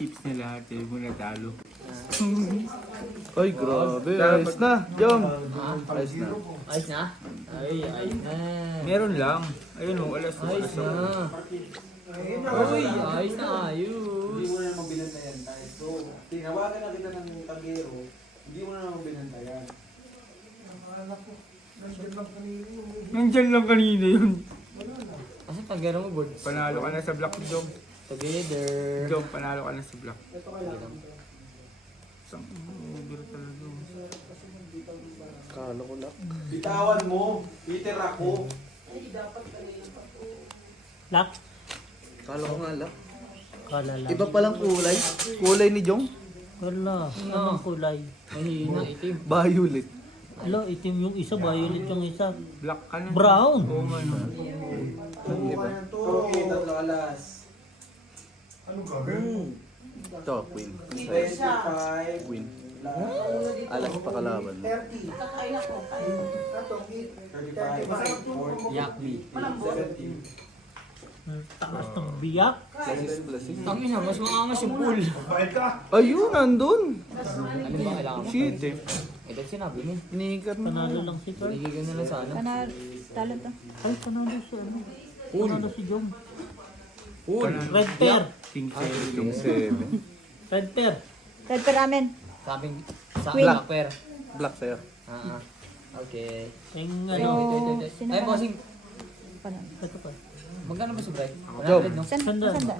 chips niya lahat eh. Muna talo. Ay, grabe. Ayos na. Jom. Ayos na. Ayos na? Ay, ayos na. Meron lang. Ayun o, alas Ayos na. Uy, ayos na ayos. Hindi mo na naman binantayan tayo. So, tinawagan na kita ng kagero, hindi mo na naman binantayan. Nandyan lang kanina yun. Kasi pag-gano'n mo, board. Panalo ka na sa block, Jom. Together. Jom, panalo ka na sa block. Isang over talaga. Kala ko lang. Bitawan mo, Peter ako. Lock. Kala ko nga lang. Kala lang. Iba palang kulay. Kulay ni Jong. Wala. Anong kulay? Mahina, itim. Violet. Alo, itim yung isa, violet yung isa. Black ka na. Brown. Oo nga no. Okay, tatlo alas. Ito, Queen. 25, Queen. Alas pa kalaban. 35, 40, Yak me. 70. Taas ng biyak. Plus. Ang ina, mas maangas yung pool. Ayun, nandun. Ano ba kailangan mo? Shit eh. Eh, dahil sinabi mo. Inikat na. Panalo lang si Carl. Nagiging na lang sa ano. Talo to. Ay, panalo si ano. Panalo si Jom. Pool. Red pair. King King 7. Red pair. Red per amin. Sabing, sa Queen. black pair. Black sa'yo. Okay. Yung So, ano. sino Ay, ka? bossing. Paano? Ito pa. Magkano ba si Bray? Job. 100, no? Sanda. Sanda.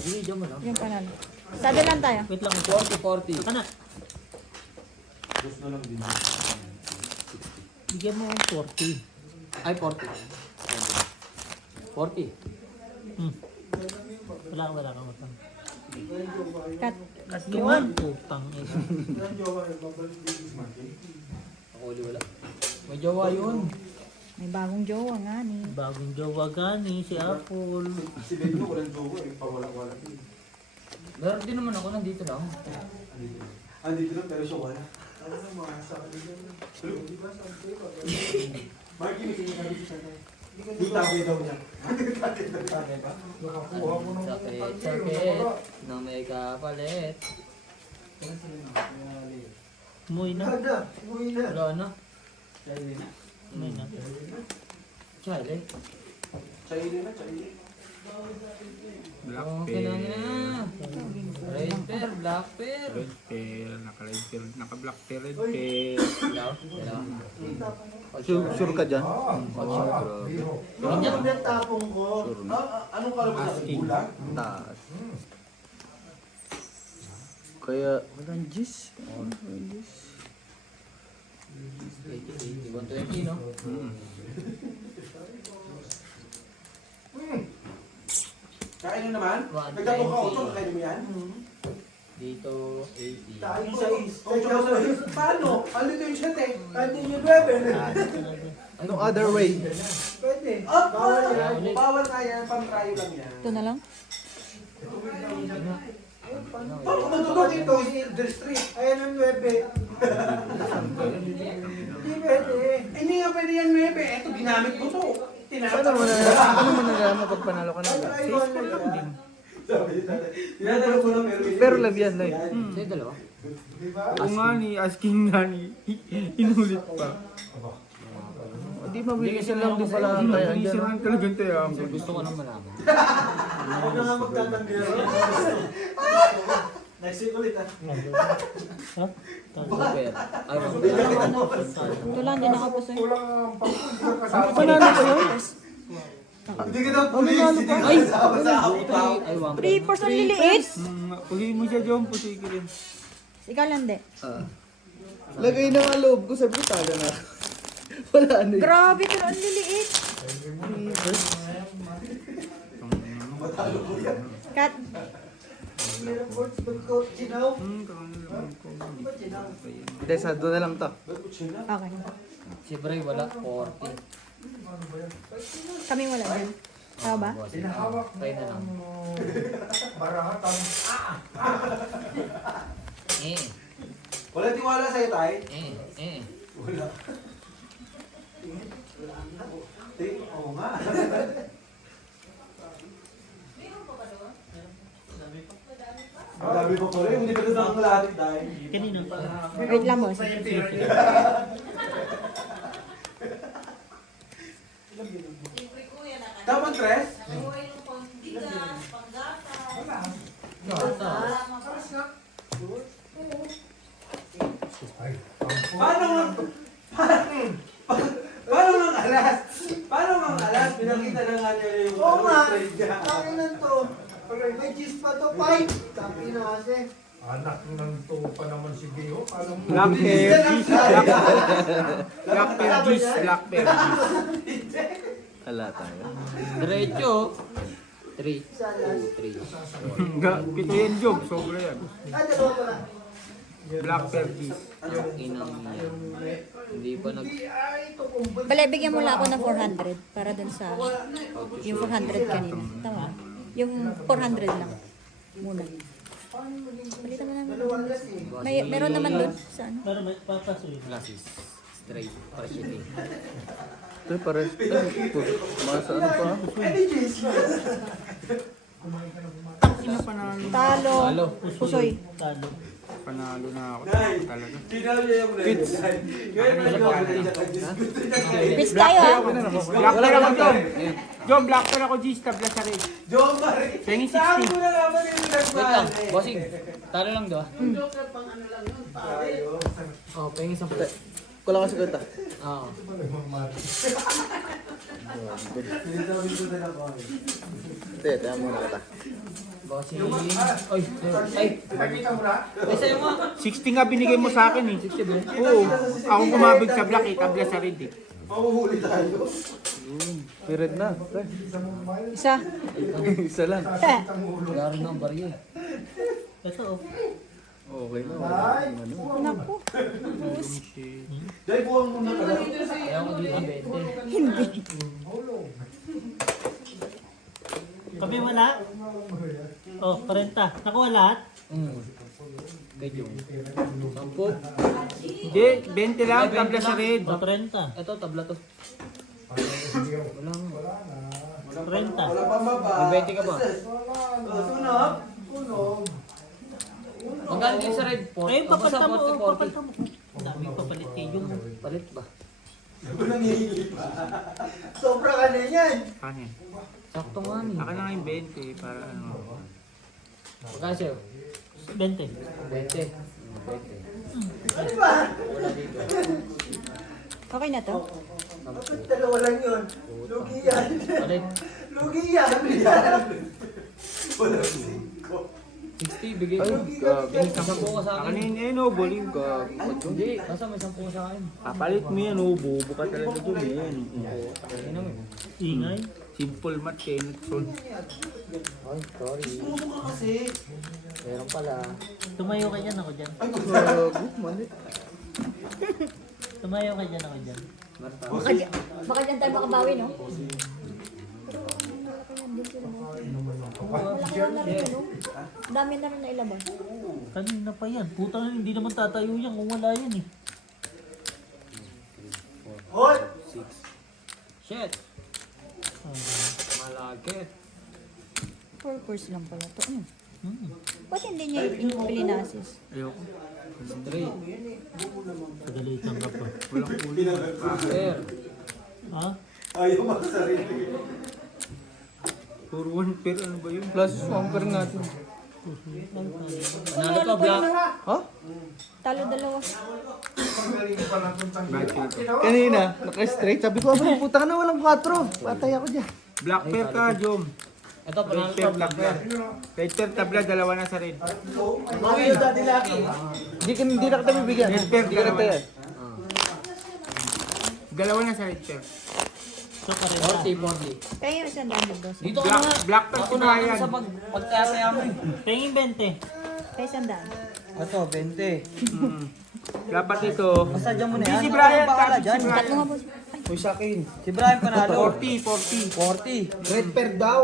Hindi, Jom mo, no? Yung panalo. Sabi lang tayo. Wait lang. 40. Kana. Gusto na lang din. Bigyan mo ang 40. Ay, 40. 40. Wala kang utang. Cut. Yun. Utang eh. Ako uli wala. May jowa yun. May bagong jowa nga ni. Bagong jowa gani si Apple. Si Benyo, walang jowa eh. Pawala-wala. Meron din naman ako, nandito lang. Andito lang, pero siya wala. Ano na mga sa kanila? Marky, may sinasabi siya tayo. Itagay daw niya. Itagay ba? Sakit na may kapalit. Umuwi na. Wala na. Umuwi na. Chale. Chaili na, chaili. Black Okay na pair. na. Red pair, black pair. Red pair. Naka-red pair. Naka-black pair. Red pair. Dalaw. Sure ka dyan? Ano yung tapong ko? Anong kalabas sa bulag? Taas. Kaya, walang gis. Walang gis. 120, no? Kain nyo naman? 120. Nagtatong ka, Ocho, kakain mo yan? Dito, 80. Kain sa is. Ocho, paano? Ano yung shot eh? No other way. Pwede. Bawal yan. Bawal nga yan. Pang-try lang yan. Ito na lang. Paano matutog ito? The street. Ayan ang 9. Hindi pwede. Hindi nga pwede yan 9. Ito, ginamit ko to. Ano mo nalaman pag panalo ka na? Faithful lang din. Tinatalo ko na Pero love yan, like. Sa'yo dalawa? Oo nga ni, asking nga ni. Inulit pa. Hindi mabilisan lang din pala tayo Hindi andyan. sirang talagang tayo. Gusto ko nang malaman. Huwag na nga magtatanggero. Next week ulit ah. Ha? Super. Ay, Ito lang din nakapuso. Panalo ka yun? Hindi ka daw police. Ay! Ay, 3 person liliit. Pulihin mo siya, Jom. Pusihin ko rin. Ikaw lang di. Lagay na nga loob ko, sabi ko taga na. Wala na yun. Grabe, pero ang liliit. Cut. Hindi, sa doon na lang to. Okay. Si Bray wala, 40. Kami wala din. Tama ba? Try na lang. Wala tiwala sa'yo, Tay? Wala. Oo nga. Dami pa pala. Hindi pa ito ang lahat tayo. Kanina. Wait lang, boss. Tama, Tres? Paano nga? Paano nga alas? Paano nga alas? Pinakita na nga niya yung Oo nga. trade niya. Akin lang to. May cheese pa to, fight. Tapi na kasi. Anak ng to pa naman si Gio. Alam mo. Black pear cheese. Black pear cheese. Black pear cheese. Wala tayo. Diretso. 3, 2, 3. Pito yan, Job. Sobra yan. Ah, dalawa pa lang. Black pear cheese. Inang yan. Hindi pa nag... Bale, bigyan mo lang ako ng 400 para dun sa yung 400 kanina. Tama? Yung 400 lang. Muna. Palitan mo naman. Meron naman dun sa ano. Pero may papasoy. Glasses. Straight. Para shitty. Ito pare. Masa ano pa? Sino panalo? Talo. Talo. Pusoy. Talo. Panalo na ako. Nay, Talaga. tinalo niya yung red. Ngayon na yung Pitch tayo ah. Black pear ako, Jom. Jom, black pear ako, G's. Tabla sa red. John Marie. Pengi Saan 60. mo na naman yung Wait lang. nagmahal? Bossing. Talo lang daw. Oh, pengi sa puti. Kulang kasi kwenta. Oo. Sinasabi ko na ako. Hindi, tayo muna kita. Bossing. Oy. Ay. Ay, sa'yo mo. 60 nga binigay mo sa akin eh. 60 ba? Oo. Ako kumabig sa black eh. Tabla sa red eh. Mahuhuli tayo. Pired na. Isa. Isa lang. Garo ng barya. Ito oh. Okay na. Naku. Dahil buwang muna pala. Ayaw ko dito 20. Hindi. Kami wala? Oh, 40. Nakuha lahat? Kay Jong. 10. Hindi, 20 lang. Tabla sa red. O, 30. Ito, tabla to. Wala nga. 30. Wala pa baba. May 20 ka ba? Sunog. Sunog. Magkano din sa red? Ay, papalta mo. 40. Papalta mo. Ang daming papalit kay Jung. Palit ba? Walang hihili pa. Sobra ka na yan. Ano yan? Sakto nga ni. Akin na nga yung 20 para ano. Magkano sa'yo? 20. 20. 20. Ano ba? Wala dito. Okay na to? Bakit dalawa lang yun? Lugi yan. Palit. Lugi yan. Walang singko. 60, bigay ko. Gabi. 10 ka sa Akin na akin. yun eh, no, bowling ka. Hindi, basta may 10 ka sa akin. Kapalit mo yan, oh, bobo ka talaga dun eh. Ano. Ayun naman. Ingay. Simple math, Kenneth Sol. Ay, sorry. Sunog ka kasi. Meron pala. Tumayo ka dyan, ako dyan. Gago, mali. Tumayo ka dyan, ako dyan. Marta. Baka dyan tayo makabawi, no? Pero malaki yan din sila. Malaki yan na rin, no? Dami na rin na ilabas. Kanina pa yan. Putang hindi naman tatayo yan kung wala yan eh. Hot! 6. Shit. Malagit. 4 course lang pala to. Ano? Hmm. Ba't hindi niya yung Pilinasis? Ayoko. Straight. Pagalitan ka pa. Walang ulo. Fair. Ha? Ayaw makasarili. Puro 1 pair, ano ba yun? Plus, swamper natin. Panalo ka, Black. Ha? Talo dalawa. Bad pair ka. Kanina, naka-straight. Sabi ko, abay, puta ka na, walang 4. Patay ako dyan. Black pair ka, Jom. Ito, panalo Red ka, pair, Black. black pair. Red pair, tabla, dalawa na sa red. Okay, dati laki. Hindi na kita bibigyan. Red pair, Hindi ka na dalawa tayo. na. Dalawa na sa red pair. So, 40. 40. Kaya yung isang dami, boss. Dito ka na nga. Black pair, Ako na ako sinayan. sa pagkasaya mo eh. Pengin 20. Kaya isang dami. Ito, 20. Dapat ito. Basta dyan mo na Hindi yan. si Brian, Bahala tapos dyan. si Cut mo Brian. nga, boss. Ay, Uy, sa akin. Si Brian panalo. 40, 40. 40. Red pair daw.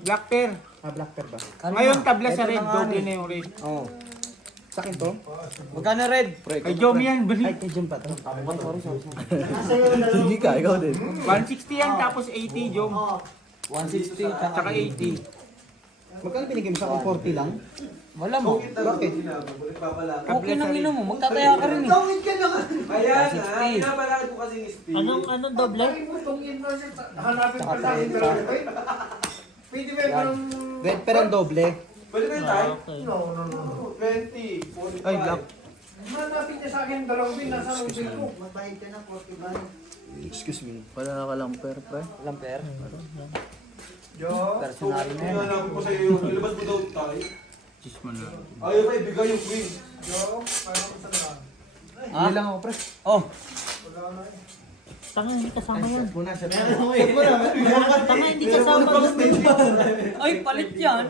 Black pair. Ah, black pair ba? Ngayon, tabla sa Ito red. na nga Doble eh. na yung red. Oo. Sa akin to? Magkano red? Kay Jom yan, bali. Ay, kay Jim pa to. Sorry. Hindi ka, ikaw din. 160 yan, tapos 80, Jom. 160, Tsaka 80. Magkano binigay mo sa akin? 40 lang? Malamang. Bakit? Papalaki. Okay nang ino mo, magtataya ka rin eh. Kaya nga, 60. pinapalaki ko kasi yung speed. Anong doble? Hanapin pa sa akin dalawa. Pwede ba yung Red per ang doble. Pwede ba yung time? Okay. No, no, no. 20, 45. Ay, black. Hanapin niya sa akin dalawang bin. Nasa ang bin ko. Excuse me. Wala ka lang per, pre. Lamper. Yo. Personal mo. Pinanapin ko sa'yo yung ilabas mo daw tayo. Cheese mo na. Ayaw pa ibigay yung queen. Yo. Parang ko sa lang. Hindi lang ako, pre. Oh, Wala na eh. Tanga, hindi kasama yan. Muna siya. Tanga, hindi kasama yan. ay palit yan.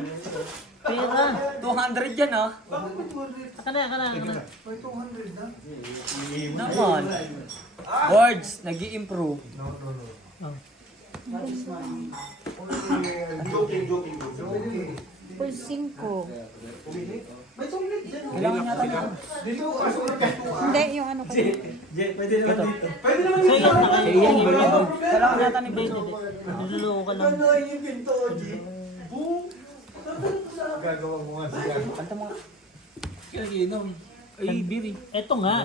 Pera. 200 yan ah. Kana. May 200 na. Naman. Words, nag-i-improve. No, no, no. Joking. Okay. For 5. Kailangan yata nito. Dito ko kasulat ka. Hindi, yung ano ko. Pwede naman So yan, naka-iwan. Kailangan yata ni Ben. Niloloko ka lang. Gagawa mo nga siya. Kanta mo nga. Ay, biri. Eto nga.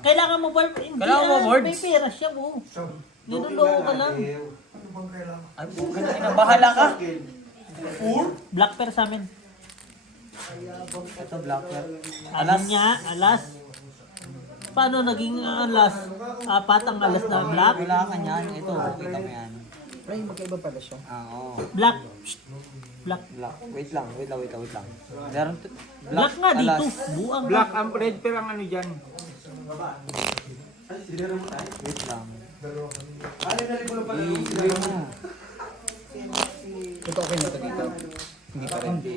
Kailangan mo ba? Hindi Kailangan mo yan. words? May pera siya mo. So, Niloloko ka lang. ano bang kailangan? Ay, bukan na. Bahala ka. Black pair sa amin. Ito, blacker. Alas niya, alas. Paano naging alas? Apat ang alas na black? Wala ka niyan. Ito, kita mo yan. Pre, magkaiba pala siya. Ah, oo. Black. Black. Black. Wait lang. Meron Black nga dito. Buang Black ang red per ang ano dyan. Wait lang. Ano na rin ko lang pala yung I-iwi mo. Ito okay na ito dito. Hindi pa rin. Hindi.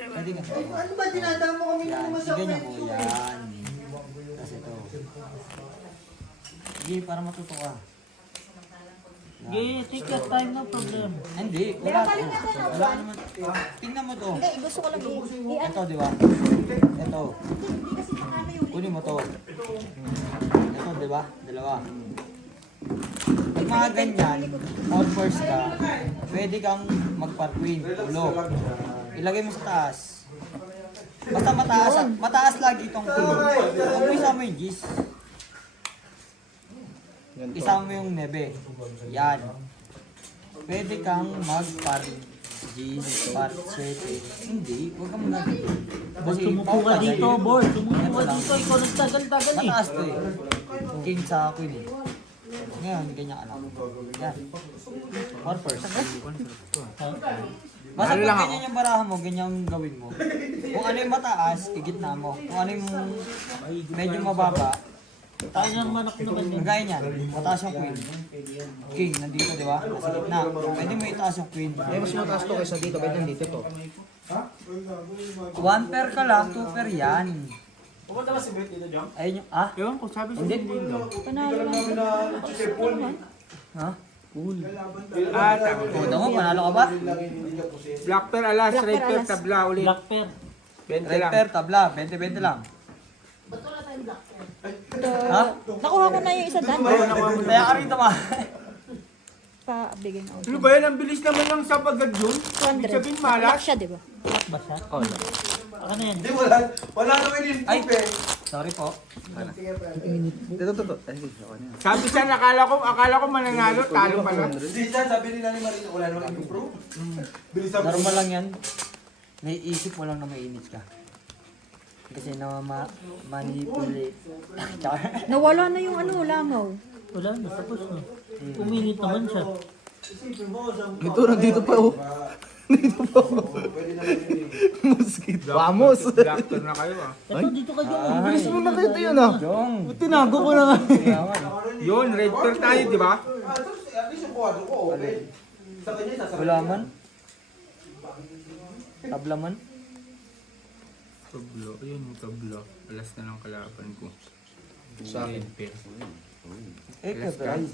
Pwede ka. Ano ba dinadamo kami Yan. Ganyan mo. Yan. Tapos ito. Sige, para matuto ka. Yeah, take your time, no problem. Hindi. Wala naman. Tingnan mo to. Hindi, gusto ko lang i-ano. Ito, di ba? Ito. Kasi ano yung Kunin mo to. Ito, di ba? Dalawa. Pag mga ganyan, all first ka, pwede kang magpa-queen, ulo. Ilagay mo sa taas. Basta mataas lagi itong queen. Huwag mo isama yung G's. Isama mo yung nebe. Yan. Pwede kang mag-par G's, par 7. Hindi, huwag kang mag Boss, sumuko ka dito, boss. Sumuko Ito ka lang. dito. Ikaw nagtagal-tagal eh. Mataas to eh. King sa queen eh. Ngayon, ganyan ka lang. Yan. Or first. Basta Ano pag lang ako? ganyan yung barahan mo, ganyan ang gawin mo. Kung ano yung mataas, igitna mo. Kung ano yung medyo mababa, Tayo ng manak naman din. magaya niyan. Mataas yung queen. King, nandito di ba? Nasa gitna. Pwede mo itaas yung queen. Eh, mas mataas to kaysa dito. Ba't nandito to? 1 pair ka lang, 2 pair yan. Pumunta ba si Beth dito, Jam? Ayun yung, ah? Ewan ko, sabi sa Hindi. panalo lang. Ha? Ah, tama. Puta mo, panalo ka ba? Black per alas, Black red per per alas. tabla ulit. Black pair. 20 Red lang. pair, tabla, 20-20 lang. Ha? Nakuha ko na yung isa dan. Kaya ka rito ma. Pa-bigay na Ano ba yan? Ang bilis naman lang sa bagad yun. Ibig 200. sabihin Black malas. siya, di ba? Black ba siya? Oh, Ano yan? Hindi, wala naman yung Ay, poop eh. sorry po. Ito. sabi siya, akala ko mananalo, talo pala. Hindi siya, sabi nila ni Marina, wala naman improve. Bilis sa Normal lang yan. Naiisip mo lang na mainit ka. Kasi na manipulate. Tsaka, Nawala na yung ano, langaw. Wala na, tapos na. Uminit naman siya. Ito, nandito pa oh. Nandito pa oh. Pwede naman yun eh. Mosquito. Vamos! Black per na kayo ah. Ito, dito ka dyan. Ang bilis mo na kayo yun ah. Jong. Tinago ko na nga. Yun, red per tayo, di ba? At least yung kuwadro ko, okay. Sa kanya, sasarap. Wala man. Tabla man. Tablo, ayun yung tablo. Alas na lang kalaban ko. Sa akin. Red per. Eh, Alas ka? kabay.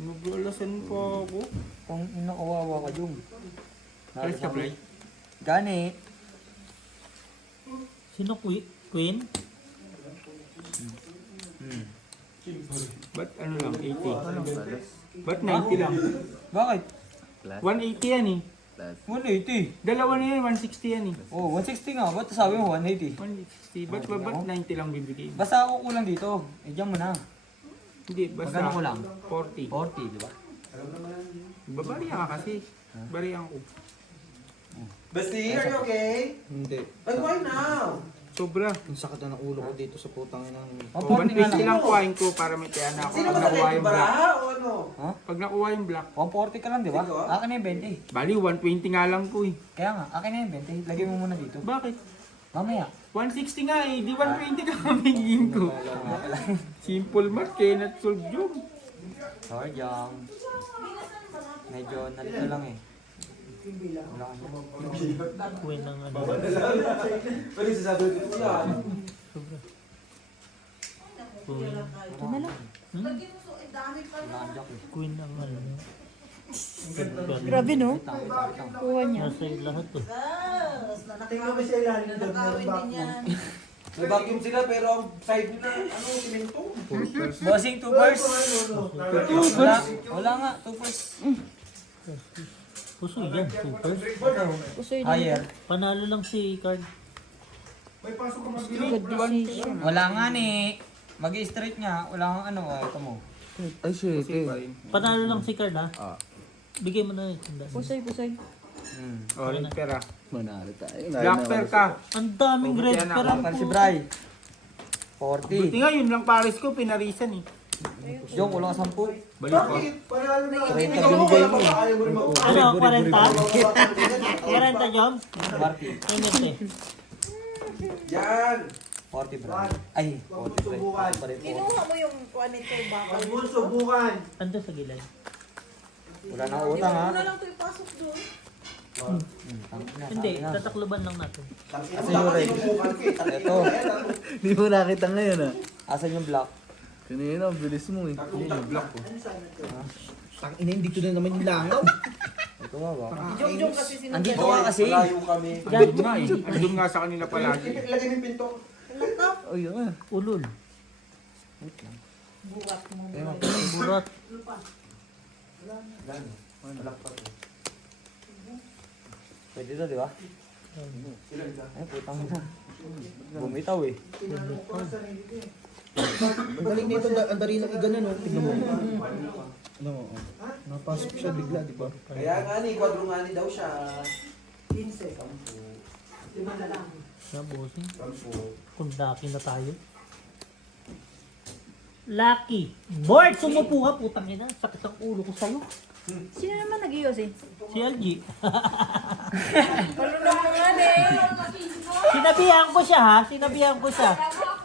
Mag-alasan pa ako. Kung inakawawa ka, Jong. Alas ka, Blay? Gani. Sino Queen? Ba't ano lang, 80? Ba't 90 lang? Bakit? 180 yan eh. Patas. 180. Dalawa na yan, 160 yan eh. Oh, 160 nga. Ba't sabi mo 180? 160. Ba't 90 lang bibigay? Basta ako kulang dito. Eh, diyan mo na. Hindi, basta Magkano ko lang? 40. 40, di ba? Babarihan ka kasi. Barihan ko. Bestie, are you okay? Hindi. Ay, why now? Sobra. Ang sakit na ng ulo ko dito sa putang ina. Oh, 40 nga 150 lang. lang kuhain ko para may kaya na ako. Sino Pag ba nakuha tayo yung black. baraha o ano? Pag nakuha yung black. 140 ka lang, di ba? Sige, oh. Akin na yung 20. Bali, 120 nga lang ko eh. Kaya nga, akin na yung 20. Lagay mo muna dito. Bakit? Mamaya. 160 nga eh. Di 120 ka kamingin ko. Simple math, cannot solve yun. Sorry, Jam. Medyo nalito lang eh. Wala ka na. Kuwin ng ano. Pero sasabi ko ito yan. Kuwin. Ito na lang. Wala kang joke eh. Kuwin ng ano. Grabe no? Wait lang. Kuha niya. Nasa lahat to. Tingnan mo siya ilalim ng vacuum. May vacuum sila pero ang side nila, ano, simento. Bossing, 2 bars. Wala nga, 2 bars. Puso yan, super. Pusoy din. Higher. Panalo lang si Card. May pasok ka mag Good decision. Wala nga ni. Mag-straight nga. Wala kang ano. Ito mo. Ay, shit eh. Panalo lang si Card ha. Ah. Bigay mo na yung sandaan. Pusoy. Orange pera. Manalo tayo. Black pair ka. Ang daming red Yan na, pero Para si Bray. Buti 40. nga, yun lang pares ko, pinarisan eh. Jong, wala ka 10. Balik ko. Panalo na. Trenta binigay mo. Ayaw mo rin mag- ano, 40? 40 Jom? 40. Ingat eh. Yan! 40 Bray. Ay, 40 Bray. Subukan. Pa rin 40. Kinuha mo yung kuha nito, bakal. Huwag mo subukan. Ando sa gilay. Wala na utang ha. Huwag mo na lang ito ipasok doon. Hindi, tatakluban lang natin. Asa yung red? Ito. Hindi mo nakita ngayon ah. Asan yung black? Kanina, ang bilis mo eh. Tang ina, hindi ko na naman yung langaw. Ito nga ba? Jong kasi sinunod. Andito ka kasi. Layo kami. Andun nga eh. Andun nga sa kanila palagi. Lagay mo yung pinto. Oh, yun ah. Ulol. Buwat mo. Burat. Pwede to, di ba? Ay, putang na. Bumitaw eh. Ang galing nito, ang dali ng igana no. Tignan mo. Ano mo? Napasok siya bigla, di ba? Kaya nga ni, kwadro nga ni daw siya. 15. Lima na lang. Na bossing. Sampo. Kundaki na tayo. Lucky. Board, sumupo ka, putang ina. Sakit ang ulo ko sa'yo. Sino naman nag-ios eh? Si LG. Malunod mo nga eh. Sinabihan ko siya ha. Sinabihan ko siya.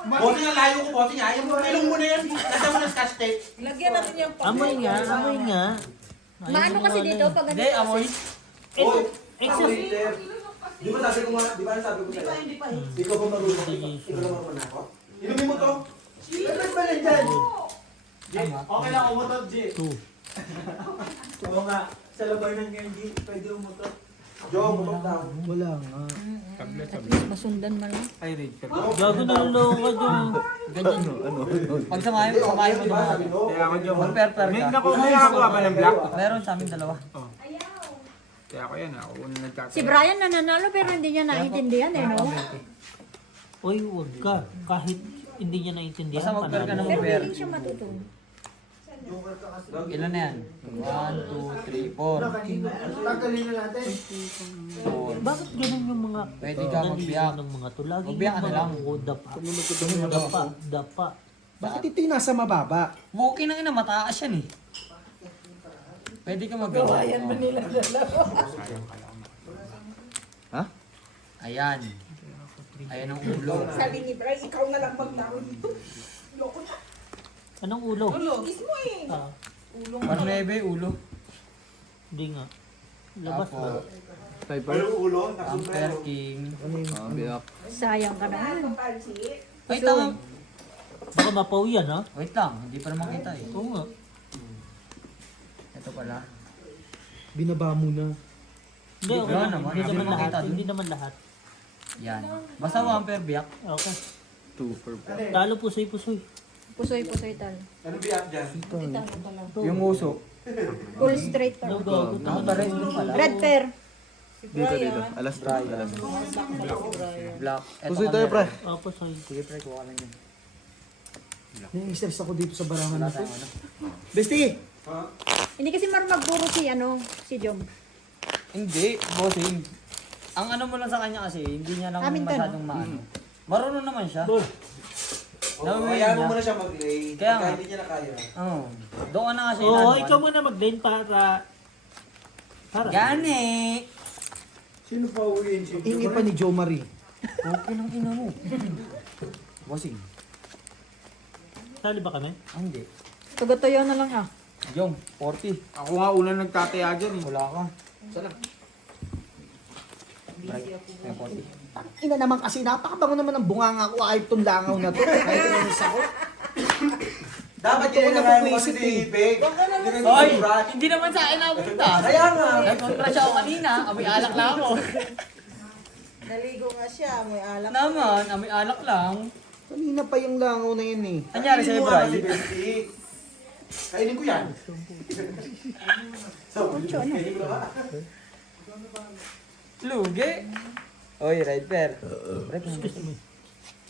Bote nga, layo ko, bote nga. Yung ilong mo na yan. Nasa mo na scotch tape. Lagyan natin yung Amoy nga, amoy nga. Maano kasi dito pag Hindi, amoy. Oy, Excess. waiter. Di ba sabi ko nga, di ba sabi ko sa'yo? hindi pa. Ikaw ba marunong? Ikaw ba marunong ako? Inumin mo to. Bakit ba lang dyan? Tama. Okay lang, umutot, G. 2. Oo nga. Sa labay ng ngayon, G, pwede umutot. Joe, mutok daw. Wala nga. Tablet, At tablet. least masundan man lang. Ay, red ka. Gago na luloko ka dyan. Ganyan. Pag samahin mo Sabi naman. mo. Kaya ako dyan. One pair May ka. nakakuha ba ng black? Meron sa amin dalawa. Kaya ako yan, ako unang nagtataya. Si Brian nananalo pero hindi niya naiintindihan eh, no? Uy, huwag ka. Kahit hindi niya naintindihan. Basta mag-pair ka ng Pero pair. hindi siya matutunan. Ilan na yan? 1, 2, 3, 4. Tagalin na natin. 4. Bakit ganun yung mga Pwede ka magbiyak. ng mga to? Lagi Magbiyak ka na lang. Dapa. Dapa. Bakit ito yung nasa mababa? Okay na ina, mataas yan eh. Pwede ka magawa. Ayan Manila dalawa. Ha? Ayan. Ayan ang ulo. Sabi ni Bray, ikaw na lang maglaro dito. Loko na. Anong ulo? Mismo eh. Ah, Ulong 1.9 ulo. hindi nga. Labas ba? Apo. Typer? ulo, Ampere King. Ah, biyak. Sayang ka naman. Ay, tama. Baka mapaw yan ha? Wait lang, hindi pa naman kita eh. Oo nga. Ito pala. Binaba mo na. Hindi, okay Wala lang. naman. Hindi Hindi naman naman lahat. kita dun. Hindi naman lahat. Yan. Basta 1 pair biyak. Okay. 2 for Talo pusoy-pusoy. Pusoy tal. Ano biyak dyan? Yung uso. Full straight pa. Ano gago? Ako pa rin dun pala. Red pair. Dito. Alas 3. Alas Black. Eto Susunod tayo, pre. Opo, sorry. Sige, pre, kuha ka lang yun. Nai-stress ako dito sa barangan Wala na to. tayong ano. Bestie! Hindi kasi magburo si Jom. Hindi, bossing. Ang ano mo lang sa kanya kasi, hindi niya lang Amin to, masyadong maano. Marunong naman siya. Nauwi Hayaan mo niya. muna siya mag-lay. Kaya nga. Kahit hindi niya na kaya. Oo. Doon ka na kasi. Oo, inanuan. ikaw muna mag-lane para... Gani! Sino pa uwiin si Ingi pa ni Jo Marie. Okay lang ina mo. Bossing. Sali ba kami? Ah, hindi. Tugotoyo na lang ah. Yung, 40. Ako nga una nagtataya dyan eh. Wala ka. Right. May 40. Ina naman kasi napakabango naman ng bunganga ko. Kahit itong langaw na to. Kahit inanis ako. Dapat Ito ko yun na na kaya mo pupuisip kasi eh. ibig. Hoy! Hindi naman sa akin napunta. Kaya nga. Nagkontra siya ako kanina. Amoy alak lang ako. Naligo nga siya, may alak. Naman, amoy alak lang. Kanina pa yung langaw na yun eh. Anyari sa'yo, Kainin mo nga Bray? si Bestie. Kainin ko yan. So, kainin ko na. Lugi. Oy, right pair.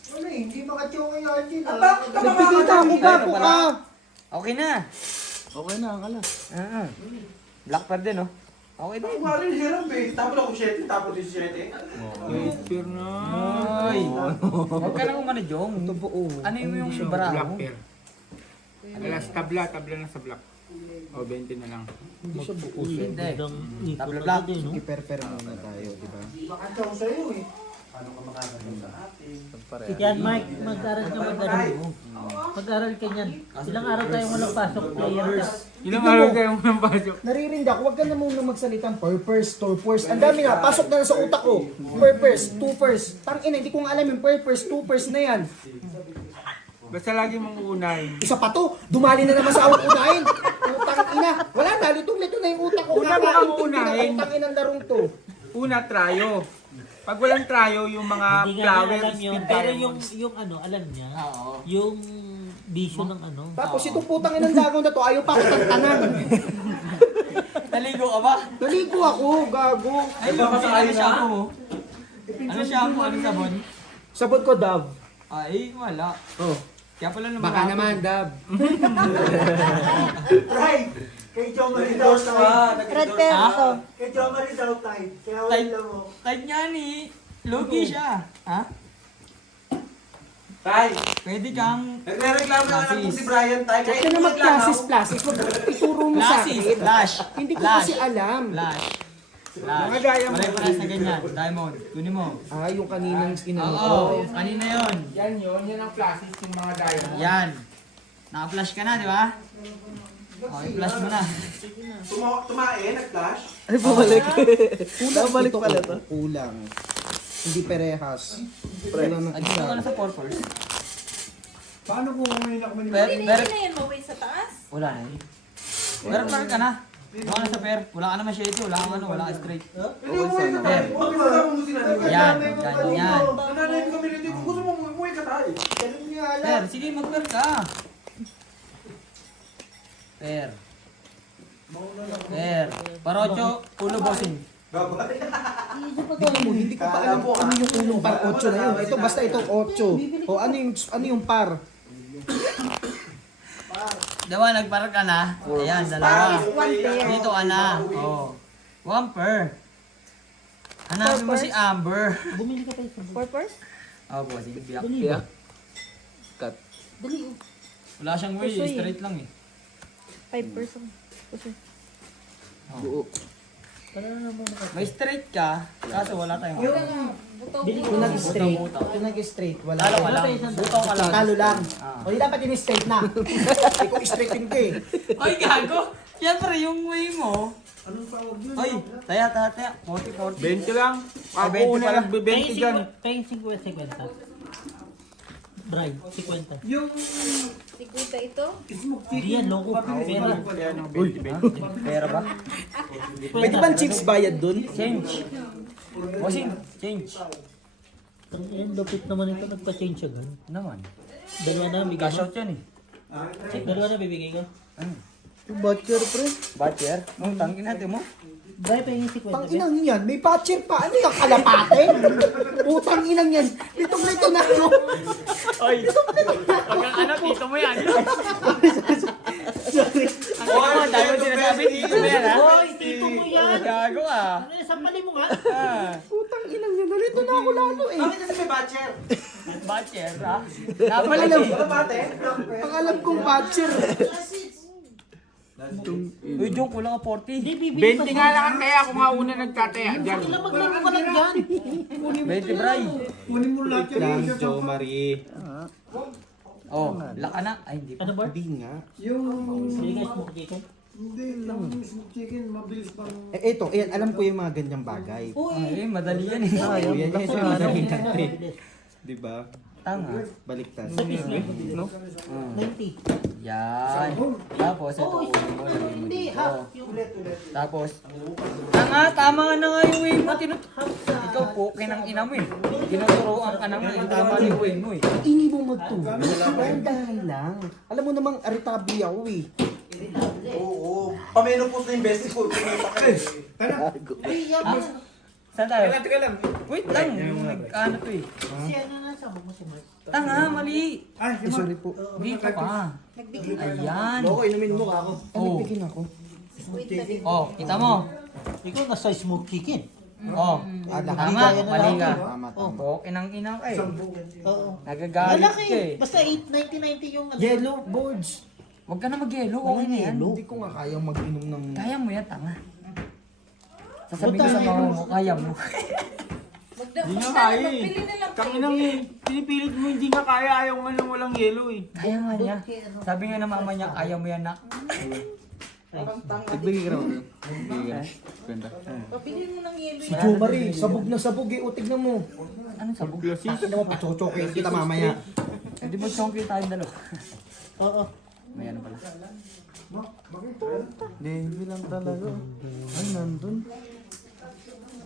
Ano eh, hindi makachoke yan din. Nagpikita ako gapo ka! Okay na. Okay na, akala. Black pair din, oh. Okay din. Ako nga rin hirap eh. Tapos ako 7, tapos 17. Pure na. Ay. Huwag ka lang umano, Jong. Ito buo. Ano yung Black bara mo? pair. Alas tabla na sa black. O, 20 na lang. Hindi siya buo. Hindi. Magandang ikot Tabla na black. din, no? Iper-per muna tayo, di ba? Makanta ko sa'yo eh. Paano ka makakaganda sa atin? Yan, Mike, mag-aral ka mag-aral mo. Mag-aral ka niyan. Ilang araw tayo walang pasok, player ka. Ilang araw kayo ng pasok? Naririnda ko, huwag ka na muna magsalitang purpose, torpors. Ang dami na, pasok na sa utak ko. Purpose, two-purse. Tangina, hindi ko nga alam yung purpose, two-purse na yan. Basta lagi mong uunahin. Isa pa to, dumali na naman sa awang unahin. Utang ina. Wala na, litong-lito na yung utak ko. Una mo kang Kakaintindi na uunahin. utang inang larong to. Una, tryo. Pag walang tryo, yung mga Hindi nga niya flowers, alam yun. pink Pero diamonds. yung ano, alam niya. Oo. Yung vision ng ano. Tapos itong putang inang lagaw na to, ayaw pa ako tantanan. Naligo ka ba? Naligo ako, gago. Ay, ano shampoo mo? Ano shampoo? Ano sabon? Sabot ko, Dove. Ay, wala. Oh. Kaya pala naman. Baka naman, Dove. Right! Kay Jo Marie daw Endorse tayo. ka. Red pair ito. Kay Jo Marie daw tayo. Kaya Type, wala mo. type niya ni. Lugi siya. Ha? Tay, Pwede kang nagre-reklamo na anak ko si Brian Tay. Huwag ka na mag-classes, Huwag mo ituro mo sa Flashy. akin. Flash. Hindi ko Flash. kasi alam. Flash. Flash. Mga diamond. Pare-pares na ganyan. Diamond. Kunin mo. Ah, yung kaninang inano ko. Oo. Kanina yun. Yan ang flashes yung mga diamond. Yan. Naka-flash ka na, di ba? O, i-flash mo na. Tumae, nag-flash. Ay, bumalik. Kulang ito. Pala to. Kulang. Hindi perehas. Kulang ng Dito ka na isa. sa purples. Paano kung ngayon ako man Per, Hindi per, na yan maway sa taas. wala na yun. Pero par ka na. Wala na sa pair. Wala ka naman shady. Wala kang ano. Wala ka straight. Hindi mo na Per. Huwag mo kasama mo sila. Yan. Ganyan. Nanay ko kami dito. Gusto mo umuwi ka tayo. Per, sige mag-per ka. Per. Per. Parocho, ulo bossing. Bigyan mo, hindi ko pa alam kung ano yung ulong par 8 na yun. Ito, basta itong 8. O ano yung par? Diba, nagpar ka na? Ayan, dalawa. One pair. Dito ka na. Oh. One per. Hanapin mo si Amber. Bumili ka tayo sa Purpose? Oh, bossing. Biyak. Dali ba? Cut. Dali. Wala siyang way. Pusoy. Straight lang eh. 5%. Puso. Buo. Para naman maka... May straight ka, kaso wala tayong Bili Kung ko na. nag-straight, kung nag-straight, wala. Talo ka lang. Butaw ka lang. Talo lang. Ah. O di dapat yung straight na. Hindi ko straightin ko eh. Oy, gago! Siyempre, yung way mo. Oy, taya. 40. 20 lang. Ay, Ako 20 una pala. nagbe-20 dyan. Paying 50. Bride, 50. Siguta ito. Hindi yan, loko. Pera. Yan ang 20. Pera ba? Pwede ba chips bayad dun? Change. Bossing, change. Ang lupit naman ito, nagpa-change agad. Naman. Dalawa na bibigay Cash ko. out yan eh. Dalawa na bibigay ko. Ano? Butcher, pre. Batcher? Nung tangin natin mo. Dahil pa yung 50. Pang inang yan, may butcher pa. Ano yung kalapate? Putang inang yan. Litong-lito na ako. Oy! Pagka ano, dito mo yan. Sorry. Ang dahil mo sinasabi, dito mo yan, ha? Hoy, tito mo yan. Gago, ah. Ano yung sampalin mo nga? Ah. Putang inang yan. Nalito na ako lalo eh. Bakit kasi may batcher? Batcher, ha? Alam, Kalapate? ang alam kong butcher. Uy, Jong, kulang ka 40. Hindi, bibili 20 nga lang kaya ako nga una nagtataya dyan. Ilang maglaro ka lang dyan. 20, Bray. Kunin mo lahat yan. Jo Marie. Oh, laka na. Ay, hindi pa. Ano ba? Hindi nga. Yung... Sige guys, smoke chicken. Hindi lang yung smoke chicken, mabilis pang... Ito, alam ko yung mga ganyang bagay. Ay, madali yan, eh. Yan yung sa madali Mabilis. natin. Diba? Tama. Baliktad. No? 90. Yan. Tapos, ito Oo, ulo mo. lagay mo hindi, dito. half. Yung Tapos, tama na nga yung way mo. Ikaw po, kinang ina mo eh. Tinuturoan ka na nga. Tama na yung way mo eh. Ini mo magtulog. Dahan lang. Alam mo namang aritabli ako eh. Oo. Pamenopause na yung bestie ko. Pinita ka eh. Ha? Saan tayo? Teka lang. Wait lang. Nag-ano to eh. si ano na sa mo si Mark. Tanga, mali. Sorry po. Dito ka. Ayan. Loko, inumin mo ka ako. Oh. Nagbigin ako. Oh, kita mo. Ikaw nasa smoke chicken. Oh. Tama, mali ka. Tama, tama. Oh, inang-ina ka eh. Oo. Nagagalit Malaki. ka eh. Basta 8.90 yung ano. Yellow boards. Huwag ka na mag-yelo. Okay na yan. Hindi ko nga kayang mag-inom ng... Kaya mo yan, tanga. Sasabihin ko sa mama mo, kaya mo. Hindi nga kaya eh. Kanginang eh. Pinipilit mo hindi nga kaya. Ayaw nga nang walang yelo eh. Kaya nga niya. Sabi nga ng mama niya, kaya mo yan na. Nagbigay ka naman. Pabili mo ng yelo. Si Jo Marie, sabog na sabog eh. O, tignan mo. Anong sabog? Tignan mo, pachochokin kita mamaya. Eh, di ba chonky tayong dalawa? Oo. May ano pala. Hindi lang talaga. Ay, nandun.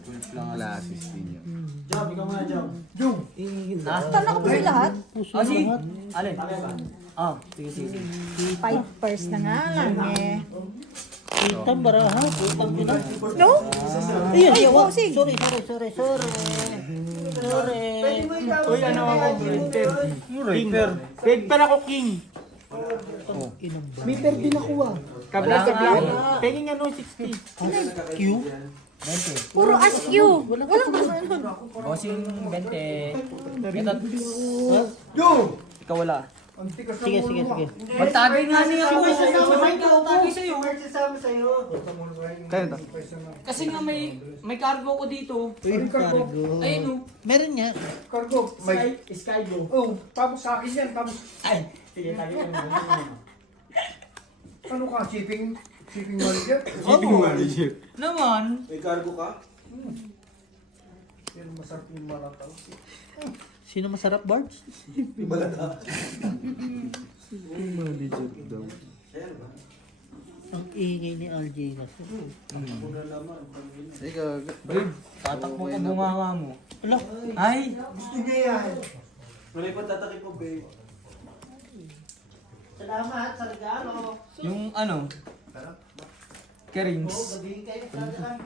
Glasses din yun. Tala ko ba sila lahat? Oh, si? Alin? Oh, sige, sige. 5 purse na nga lang eh. Utang baraha. Utang ina. No? Ayun, Ay, ayun. bossing. Sorry. Uy, ano ako? Raper. Raper ako king. May per din ako ah. Kabla sa black. Penging ano, 60. Q. Puro ask you. Walang ganun. Bossing 20. Ito. Ikaw wala. Sige. Magtagay nga niya ako. Sabay ka ako sa'yo. Kaya to. Kasi nga may cargo ko dito. Cargo. Ayun o. Meron nga. Cargo. May... Sky Blue. Oh, tapos sa akin yan. Tapos Ay, sige tayo. ano ka, shipping manager? Naman. May cargo ka? Pero masarap yung marataw. Sino masarap, Barbs? Ang ingay ni RJ na. Babe, tatakbo ko bunganga mo. Wala. Ay, Gusto niya yan. Malay pa tatakip ko, babe. Salamat sa regalo. yung ano? Kerings. Gabi kayo sa daan.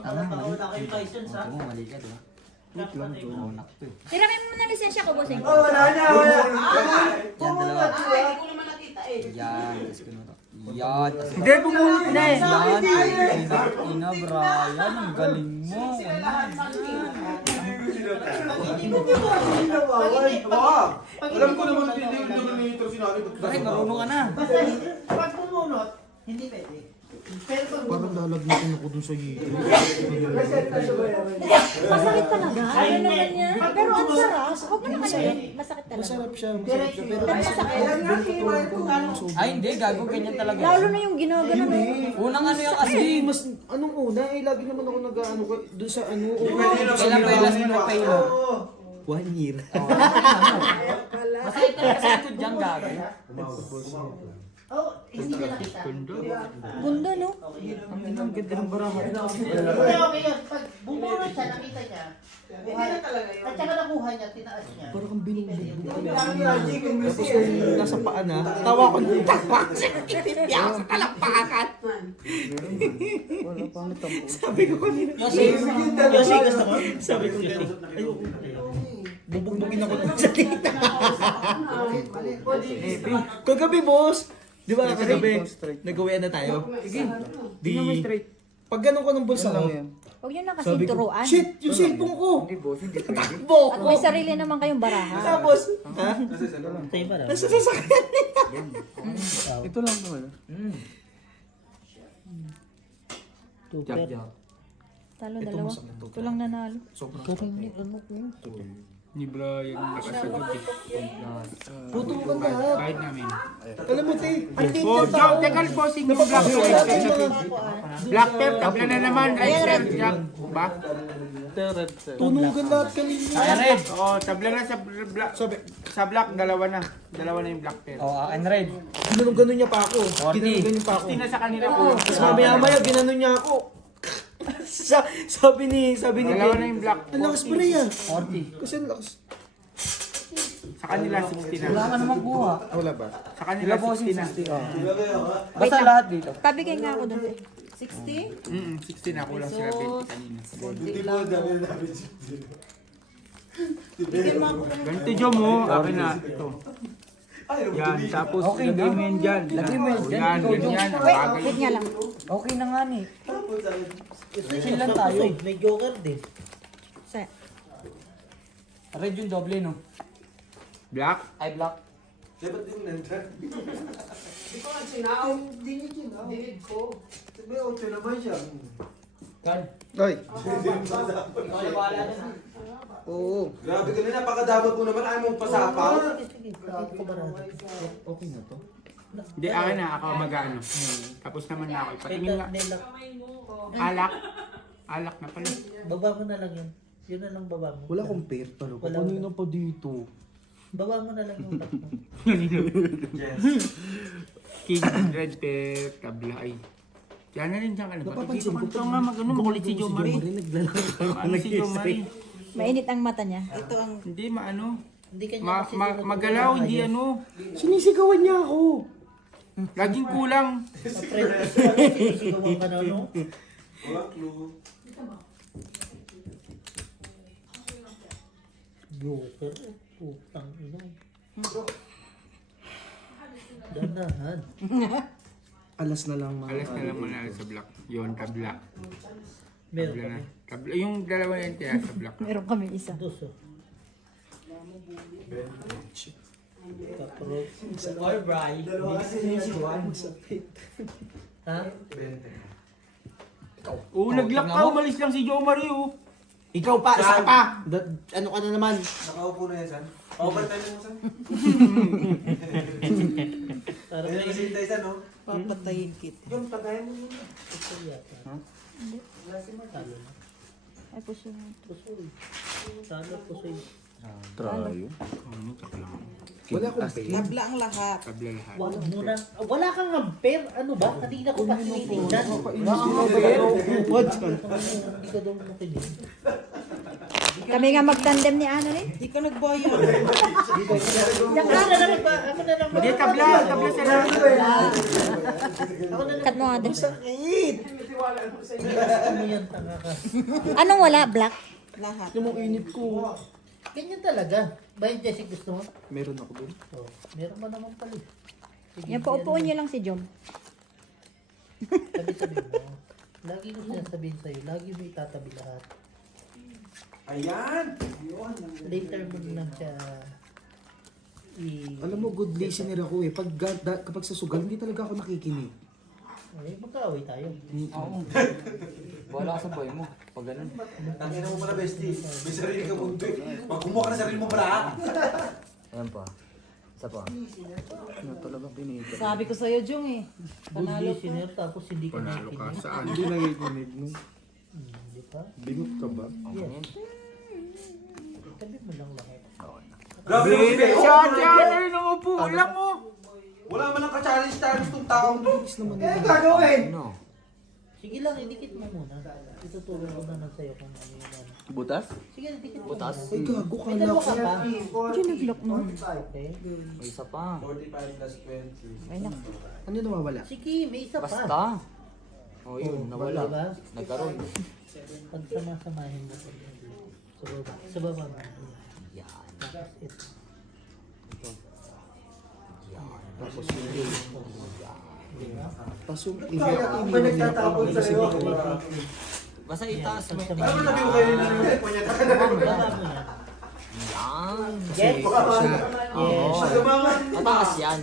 Tama, mali. Wala kayong license ha. Ito mo, mali ka, diba? Oo, nakto eh. Tiramin mo na lisensya ko, bossing. Oh, wala na, wala. Yan, dalawa. Ay, hindi ko naman nakita eh. Yan, tapos ko na to. Yan, tapos Hindi, bumunot na eh. yan. Ina, Brian, ang galing mo. Alam ko naman hindi yung denominator sinabi. Bakit marunong ka na? Basta pag pumunot, hindi pwede. Pero pag Parang lalagnatin ako dun sa hito. Masakit talaga. Ano naman yan? Pero ang sarap. Huwag mo naman yan. Masakit talaga. Masarap siya, masarap siya. Pero Ay, hindi, gago, ganyan talaga. Lalo na yung ginagano na yun. Unang ano yung kasi. Hindi, mas, anong una eh, lagi naman ako nag-ano dun sa ano. Kailan pa yung last mo nagpailo? 1 year. Masakit talaga sa likod dyan, gago. oh, hindi ka nakita. Gunda, no? Ang ganda ng baraha. Okay yun. Pag bumunot siya, nakita niya, Hindi na talaga yun. At saka nakuha niya, tinaas niya. Parang kang binubugbog. Tapos Yung nasa paa na, tawa ko nung tawa. Yaw sa kalakpakan. Sabi ko kanina. Yossi, gusto mo? Sabi ko Yossi. Ayoko. Bubugbugin ako ng salita. Kagabi, boss. Di ba kagabi? Nag-uwian na tayo. Di. Pag ganun ko ng bulsa ko, Huwag nyo na kasi sabi ko, turuan. shit, yung cellphone ko. Takbo At ko. may sarili naman kayong baraha. Tapos, ha? Sa'yo ba lang? Nasa sasakyan nila. Ito lang naman. Super. Talo dalawa. Ito lang nanalo. Ni Brian nakasagot eh. Puto ka lahat. Kahit namin. Alam mo, te, ang team Oh, ng tao. Joe, teka, posting yung black Napapasok tape. natin yung mga Black tape, tabla na naman. Ay, sir, Jack. Ba? tunugan lahat kanina. Akin red. Oh, tabla na sa black. Sa black, dalawa na. Dalawa na yung black tape. Oh, akin red. Ginanong-ganon niya pa ako. 40. Ginanong-ganon niya pa ako. Hindi na sa kanila po. Tapos mamaya-maya, ginanon niya ako. sabi ni Dalawa na yung black. ang lakas pa rin yan. 40. Kasi ang lakas. Sa kanila, 60 Wala na. ka naman kuha. Wala ba? Sa kanila, 60 na. Basta lahat dito. Pabigay nga ako dun. 60? 60 na. Kulang sila 20 kanina. Kunti lang. Bigyan mo ako ng Ganito, Joe mo. Akin na. Ito. Yan. Tapos, Okay lagay na. mo yan dyan. Lagay mo yan dyan. Yan, Ikaw, Joe. ganyan. Ang Wait, bagay. wait nga lang. Okay na nga ni. Chill lang tayo. May joker din. Sa, Red yung doble, no? Black? Ay, black. Dapat din nandiyan. Hindi ko lang sinaw. Hindi niya ginaw. Dinig ko. May 8 naman siya. Kan. Ay, Ikaw na bahala dyan, ha? oo. Grabe ka na, napakadamot mo naman. Ayaw mong pasapaw. Sige, pakita ko ba natin? Okay na to. Hindi, akin na. Ako mag-ano. Tapos naman na ako. Ipatingin nga. Alak. Alak na pala. Baba mo na lang yun. Yun na lang baba mo. Wala akong pair talaga. Wala. Kanina pa dito. Baba mo na lang yung takbo. King, red tape, tabla. Ay. Yan na rin dyan ka na. Napapansin ko Ito nga mag-ano. Makulit si Joe Marie. Naglalaro Ano si Joe Marie? mainit ang mata niya. Hindi, maano. Hindi kanya kasi Magalaw, hindi ano. Sinisigawan niya ako. Laging kulang. Friend, sinisigawan ka na, no? Wala clue. Joker. Putang ina. Dandahan. Alas na lang mga. Alas na lang manalo sa black. Yun, tabla. Meron Tabla na. kami. Tabla. Yung dalawa na yun kaya sa black. Meron kami isa. Dos, oh. Tapos, Or Bri. ha? Oo, nag-lock ka. Umalis lang si Joe Marie, oh. Ikaw pa, isa pa. Ano ka na naman? Nakaupo na yan, San. Overtime mo, San. Parang Ayun may kasi tayo, San, no? Papatayin kita. Yung tagay mo. ito yata. Talo na. Ay, puso mo. Pusoy. Talo, pusoy. Wala akong pair. Tabla ang lahat. Tabla lahat. Wala muna. Wala kang ampere. Ano ba? Kanina ko pa tinitingnan. Hindi ka daw makinig. Kami nga mag-tandem ni Ano rin. Hindi ka nagbayad. Ako na lang ba? Ako na lang ba? Hindi, tabla. Tabla sa lahat. Ako na lang. Cut mo nga din. Ano yan, tanga ka? Anong wala? Black? Lahat. Yung mga init ko. Ganyan talaga. Bayan Jessic, gusto mo? Meron ako dun. Oh, meron ba naman pala? Yan, paupuan niyo lang si Jom. Sabi mo. Lagi ko sinasabihin sa'yo, lagi mo itatabi lahat. Ayan! Later mo lang siya Alam mo, good listener ako eh. Kapag sa sugal, hindi talaga ako nakikinig. Ay, magkaaway tayo. Oo. Wala ka sa boy mo. Pag ganun. Tangina mo pala, bestie. May sarili ka mundo eh. Pag kumuha ka na sarili mo pala. Ayan pa. Isa pa. Ano talaga pinito. Sabi ko sa'yo, Jung eh. Good listener, tapos hindi ka Panalo ka nakikinig. saan? Hindi nakikinig no. Di ba? Bingot ka ba? Yes. Tabi mo lang lahat. Grabe naman si Beo. Siya rin ang upo. Lang mo. Wala man lang ka-challenge tong taong to. naman gagawin! No. Sige lang, idikit mo muna. Itutulong ko na lang sa'yo kung ano yun. Butas? Sige, dikit mo. Butas. Ay, gago ka May na. dalawa ka pa. Hindi nag-lock nun. Okay. May isa pa. 45 plus 20. Ay, lang. Ano nawawala? Sige, may isa pa. Basta. Oh, yun, nawala. Diba? Nagkaroon. Pag sama-samahin mo. Sa baba. Sa baba mo. Yan. Tapos ito. Yan. Tapos yung Diba? Tapos yung May nagtatapon sa'yo. Basta itaas mo. Pag Ano samahin sabi mo. ko kayo nila? Punyata ka na. Baba mo yan. Yan. Yes. Oo. Lumaman. Mataas yan.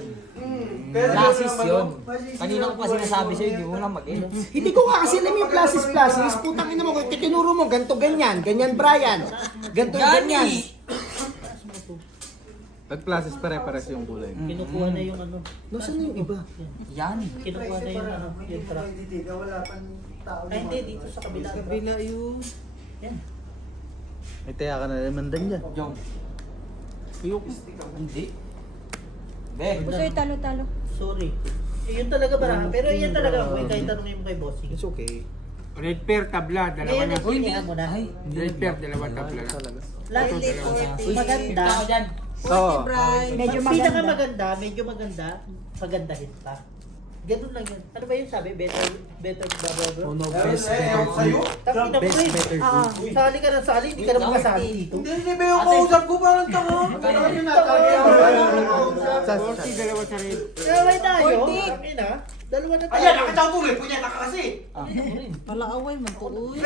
Kaya Classes yun. Kanina ko pa sinasabi sa'yo, hindi mo lang mag-in. Hindi ko nga kasi alam yung classes. Putang ina mo, tinuro mo, ganto ganyan, ganyan Brian. Ganto ganyan. Pag classes pare-pares yung kulay. Kinukuha na yung ano. Nasaan na yung iba? Yan. Kinukuha na yung ano. Yung truck. Wala pang tao. Ay, hindi. Dito sa kabila. Kabila yun. Yan. May taya ka na naman dyan. Jong. Ayoko. Hindi. Be. Gusto yung talo-talo. Sorry. Yun talaga baraha. Pero yan talaga. Uy, kahit tanongin mo kay bossing. It's okay. Red pair tabla, dalawa Ngayon na. ang pinihan mo na. Red pair, dalawa tabla na. Last maganda. Ako dyan. Oo. Medyo Ang maganda. pinakamaganda, medyo maganda, pagandahin pa. Ganun lang yun. Ano ba yung sabi? Better, blah, blah, blah. No, best, Sa'yo? Tangina mo, best, eh. better. Ah, Sali ka ng sali, hindi ka na makasali dito. Hindi ba yung kausap ko? Parang tanga. Sorty, dalawa sa red. Kaway tayo. Tangina. Dalawa na tayo. Ayan, nakataw tuloy. Punyata ka kasi. palaaway man to. Uy.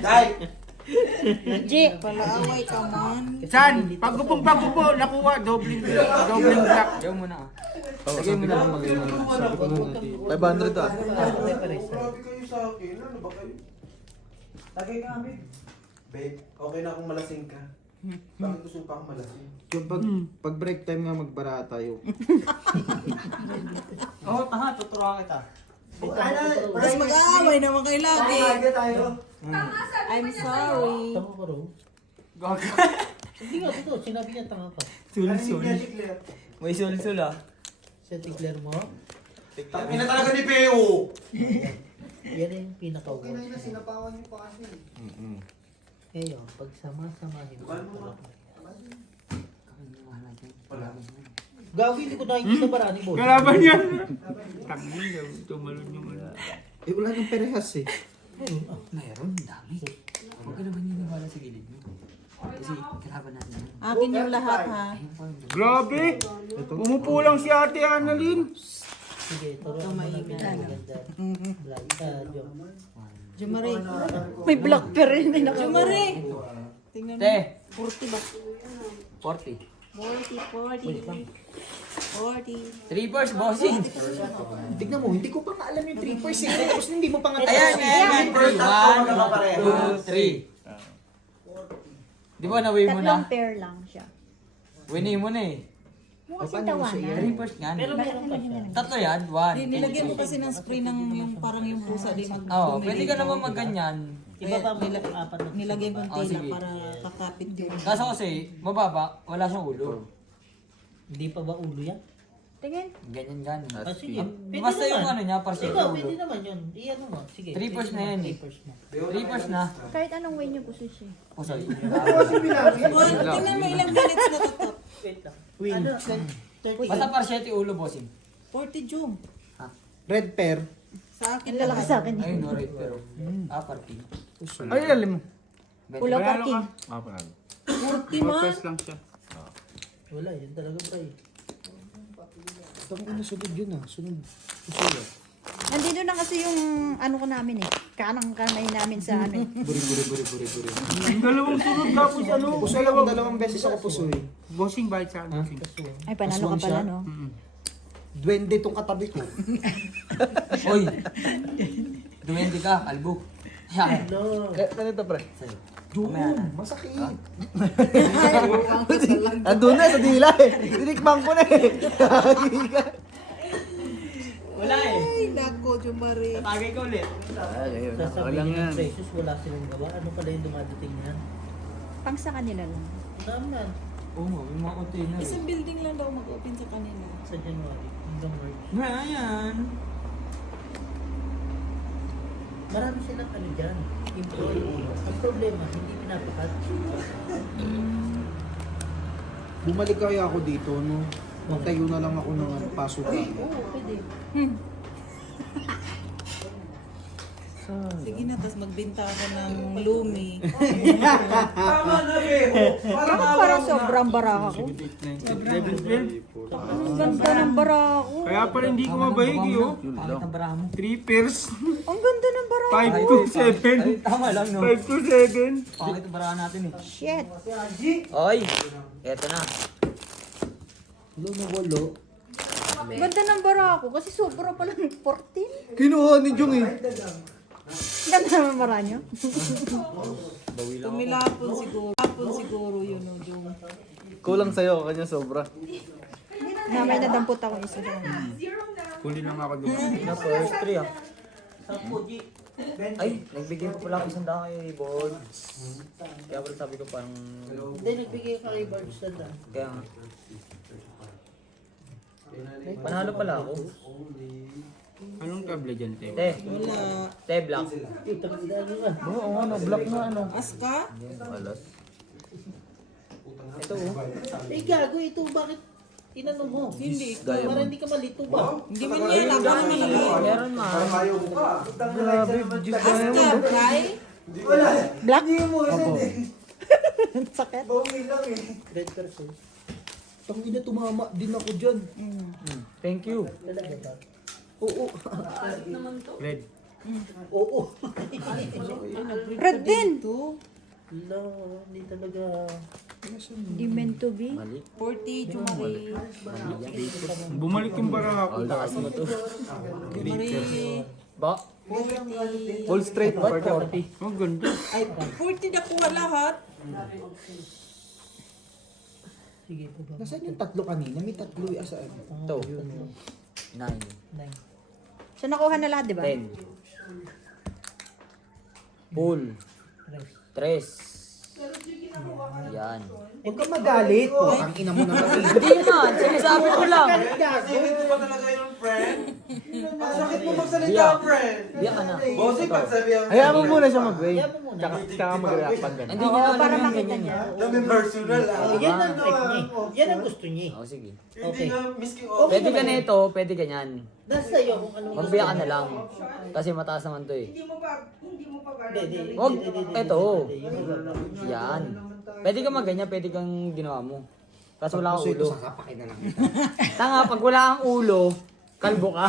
Dahil. G, palaaway ka man. San? Pagupong nakuha, dobling black. Jong muna. Lagay mo na lang mag 500 ah. Grabe kayo sa akin. Ano ba kayo? Lagay kami. Babe, okay na kung malasing ka. Bakit gusto pa akong malasing? Yung pag break time nga magbara tayo. Oo, tanga. Tuturuan kita. Tapos mag-aaway naman kayo lagi. tayo. I'm sorry. Tama ko ro. Hindi nga, totoo. Sinabi niya tanga ka. Sul-sul. May sul-sul ah. Sa tigler mo, Tangina talaga ni Peo. yan yung pinaka-worst. sinapawan niyo pa kasi. Ngayon, pag sama-samahin mo, gawin hindi ko nakikita marami mo. Kalaban yan. Tangin, tumalon yung ano. Eh, wala nang perehas eh. Mayroon, dami. Huwag ka naman niniwala sa gilid mo. Kasi kalaban natin yan. Akin yung lahat ha. Grabe! Umupo lang si Ate Annalyn. Sige, turuan mo na pinaganda. Black, Jom. Jumare. May black pair rin na Jumare. Tingnan mo. Te, 40 ba? 40. 40. 3 first, bossing. Tignan mo, hindi ko pa nga alam yung 3 first eh. Tapos hindi mo pa nga Ayan, ayan. 1, 2, 3. Di ba naway mo Tatlong na? pair lang siya. Winnie mo na eh. Mukha si tawanan. 3 first nga. Pero meron pa siya. Tatlo yan, 1. Nilagyan mo kasi ng spray ng yung parang yung pusa di mag Oo, pwede ka naman magganyan. Iba pa mo lang apat na. nilagyan ko ng Oh, tela sige. para kakapit yung Kaso kasi, mababa, wala siyang ulo. Hindi pa ba ulo yan? Tingin. Ganyan ganyan. Ah, sige. Pwede Basta yung naman. ano niya, partial Ikaw, ulo. pwede naman yun. Iyan mo. Sige. 3 first na yan eh. 3 first na. 3 first na. Kahit anong way niyo gusto siya. Oh, sorry. tingnan mo ilang minutes na to. Wait lang. Ano? 30. Basta partial ulo, bossing. 40 June. red pair. Sa akin Ang lalaki sa akin yun. Ayun, no, right, pero. Parking. Ay, alam mo. Pula parking. Ah, panalo. 40 man. First lang siya. Wala, yun talaga bro. Tama ko na sunod yun ah. Sunod. Susunod. Nandito na kasi yung ano ko namin eh. Kanang-kanay namin sa ano eh. Buri. Yung dalawang sunod tapos ano. Pusoy ako, dalawang beses ako pusoy. Bossing bite sa ano. Ay, panalo ka pala no. Duwende tong katabi ko. Oy! Duwende ka, kalbo. Yan. No. Ganito pre. Sa'yo. Doon, Mamaya na. masakit. Andun na sa dila eh. Tinikbang ko na eh. Wala eh. Ay, nako, Jumare. Tatagay ko ulit. Ayun, Sasabihin yung precious, wala silang gawa. Ano pala yung dumadating yan? Pang sa kanila lang. Naman. Oo nga, may mga container eh. Isang building lang daw mag-open sa kanila. Sa January. Hanggang March. Ayan. Marami silang ano dyan, employee. Ang problema, hindi pinapakat. Bumalik kaya ako dito, no? Magtayo na lang ako ng pasukan. Oo, pwede. Sige na, tapos magbenta ka ng lumi. Tama na, Beho. Parang sobrang baraka ko. 11, 12. Ang ganda ng baraka ko. Kaya pala hindi ko mabahigi, oh. Pangit ang baraha mo. 3 pairs. Ang ganda ng baraka. 5 to 7. Ay, tama lang, no? 5 to 7. Pangit ang baraha natin, eh. Shit. Oy, eto na. Ang ganda ng baraka ko kasi sobra pa lang 14. Kinuha ni Jung eh. Ang ganda naman baraka niyo. Tumilapon siguro. Lapon siguro yun, no, Jung. Kulang sa'yo, kanya sobra. Na may nadampot ako isa sa Huli lang ako doon. Na first 3, ah. Sampo, G. Ay, nagbigay ko pala ako isang daan kay Board. Kaya pala sabi ko parang... Hindi, nagbigay ka kay Bards na daan. Kaya nga. Panalo pala ako. Anong tabla dyan, Teo? Te, Wala. te, black. Oo, ano, black na ano. Aska? Alas. Ito, oh. Eh, gago, ito bakit inano mo? Hindi. Para hindi ka malito ba? Hindi man yan. Ako naman lang. Meron man. Ayaw mo ka. Grabe, Diyos ka Aska, Bray? Black? Opo. Sakit. Red person. Tangina, tumama din ako dyan. Thank you. Talaga ba? Oo. Red. Oo. Red din. No, hindi talaga. Di meant to be. Mali. 40, Jumari. Bumalik yung baraka ko. Lakas mo to. Jumari. Ba? Full straight, Ba't 40. 40? Oh, ganda. Ay, 40 nakuha lahat. Sige po ba? Nasaan yung tatlo kanina? May tatlo yung asaan. Ito. 9. 9. So nakuha na lahat, di ba? 10. Full. 3. Yan. Huwag kang magalit. Ang ina mo naman. Hindi man, sinasabi ko lang. Sakit mo ba talaga yung friend? Ang sakit mo magsalita, Biyak. friend. Biyak ka na. Bossy, pagsabihan mo. Hayaan mo muna siya mag-wave. Kaya mo muna. Tsaka mag-react pag ganun. Hindi Oo, nyo alam para yung makita ganyan niya. yan. Dami personal, ah. Oh, yan ang type niya. Yan ang gusto niya. Oh, sige. Hindi nga, misking Pwede ka nito, pwede ganyan. Nasa iyo kung ano. Magbiyak ka na lang. Kasi mataas naman to eh. Hindi mo pa ba? Hindi. Huwag, eto. Yan. Pwede ka magganyan, pwede kang ginawa mo. Kasi wala kang ulo. Sasapakin na lang. Tanga, pag wala kang ulo, kalbo ka.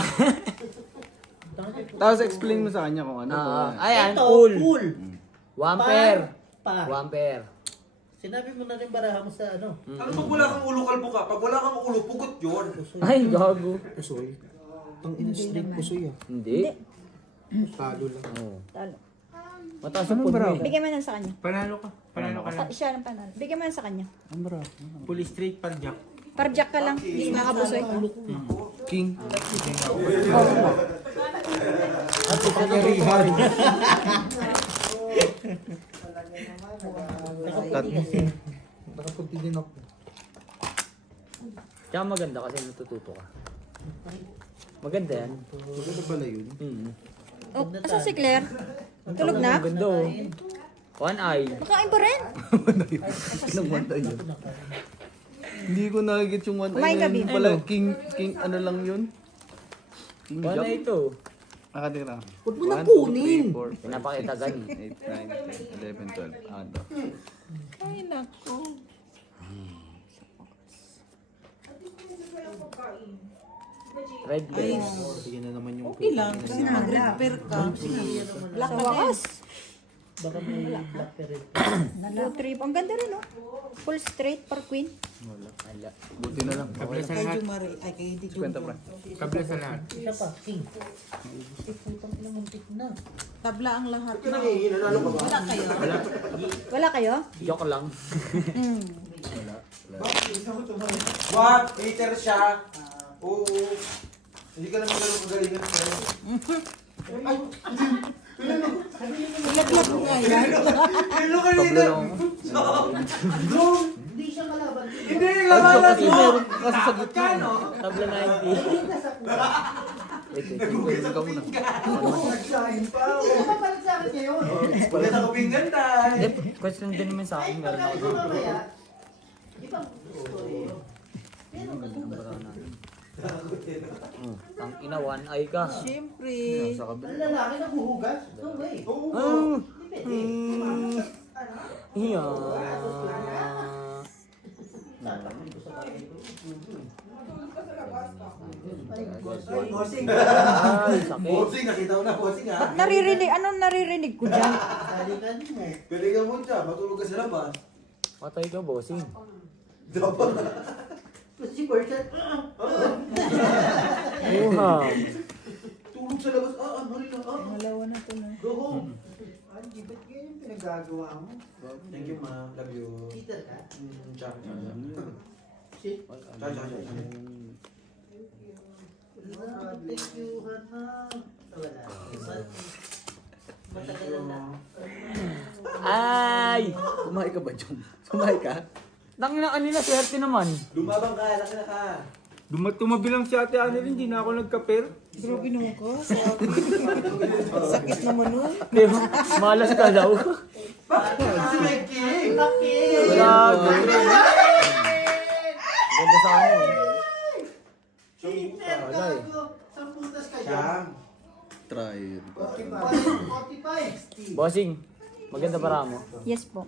Tapos explain mo sa kanya kung ano to. Ayan, Ito, full. full. 1 pair. Pa. 1 pair. Sinabi mo na rin baraha mo sa ano. Ano pag wala kang ulo, kalbo ka? Pag wala kang ulo, pugot yun. Ay, gago. Pusoy. Ang ina straight pusoy ah. Hindi. Talo lang. Oo. Talo. Mataas ang puno eh. Bigyan mo na sa kanya. Panalo ka. Panalo ka lang. Siya ang panalo. Bigyan mo na sa kanya. Fully straight par jack. Parjak ka lang. Nakabusoy. King. Nakaputi kasi. Nakapunti din ako. Tsaka maganda kasi natututo ka. Maganda yan. Maganda pala yun. Oh, asa si Claire? Tulog na? Ang ganda oh. One eye. Makain pa rin? Ilang one eye yun? Hindi ko nakikita yung one eye Kumain ka, na yun. Bin. Pala, king ano lang yun? King One Jack. eye to. Nakatira. Huwag mo na kunin. 1, 2, 3, 4, 5, Pinapakita gani. 8, 9, 10, 11, 12. Ano? Ay, nako. Red face. Sige na naman yung Okay lang. Kasi mag-repair ka. Sa wakas. Baka may black parrot. Low trip. Ang ganda rin, oh. Full straight par queen. Wala. Buti na lang. Kabla sa Kay lahat. Jumari. Ay, kay hindi Kwenta pa. Jumari. Kabla sa lahat. Isa pa, king. Eh, putang ina muntik na. Tabla ang lahat. Nanalo ka ba? Wala kayo. Wala kayo? Joke lang. What? Peter siya. Oo. Hindi ka naman ganun kagalingan sa'yo. Ilaglag mo nga yan. Hello kayo Pablo dito. lang. Hindi siya kalaban. Hindi, labanan mo. Kasi sa gitna. Tabla 90. Tulog ka muna. Nagsahin pa. Sino ba palit sa akin ngayon? Wala na kapinggan tayo. Question din naman sa akin. Meron ako. Ano kaya? Ibang story. Ang ina, one eye ka. Siyempre. Sa kabila. Ang lalaki naghuhugas? No way. Iya. Bossing. Ay, sakit. Bossing, nakita ko na bossing ha. Anong naririnig ko dyan? Salikan mo. Galingan mo siya, matulog ka sa labas. Patay ka, bossing. Dapat. Si Bertrand. Uha. Tulog sa labas. Mali lang. Malawa na to na. Go home. Angie, ba't ganyan pinagagawa mo? Thank you, ma. Love you. Cheater ka? Ciao. Shit. Ciao. Thank you, Hana. Wala. Matagal na. Ay! Sumahay ka ba, Jom? Sumahay ka? Tangina kanina, swerte naman. Lumabang ka, laki na ka. Tumabilang si Ate Annalyn, hindi na ako nagka-pair. Grabe naman ka. Sakit naman nun. Di ba? Malas ka daw. Si Mikey! Wala. Ganda sa ano. Wala eh. Saan putas ka dyan? Siyam. Try. 45. Bossing, maganda para mo. Yes po.